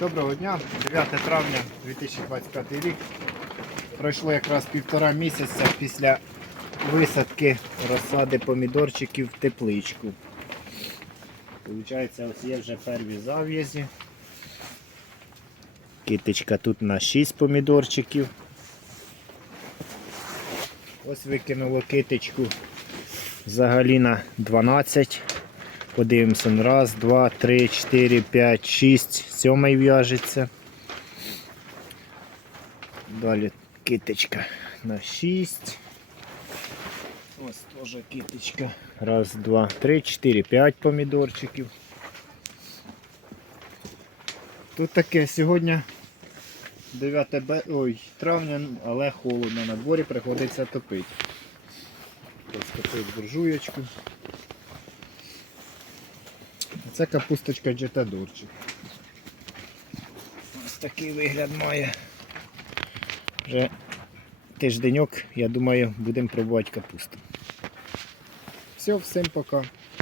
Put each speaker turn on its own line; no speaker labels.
Доброго дня, 9 травня 2025 рік. Пройшло якраз півтора місяця після висадки розсади помідорчиків в тепличку. Получається, ось є вже перві зав'язі. Китичка тут на 6 помідорчиків. Ось викинуло китичку взагалі на 12. Подивимося. Раз, два, три, чотири, п'ять, шість. Сьомий в'яжеться. Далі китичка на 6. Ось теж китичка. Раз, два, три, чотири, п'ять помідорчиків. Тут таке сьогодні 9 б... Ой, травня, але холодно. На дворі приходиться топити. Ось буржуєчку. Це капусточка джетадурчик. Ось такий вигляд має. Вже тижденьок, я думаю, будемо пробувати капусту. Все, всім пока.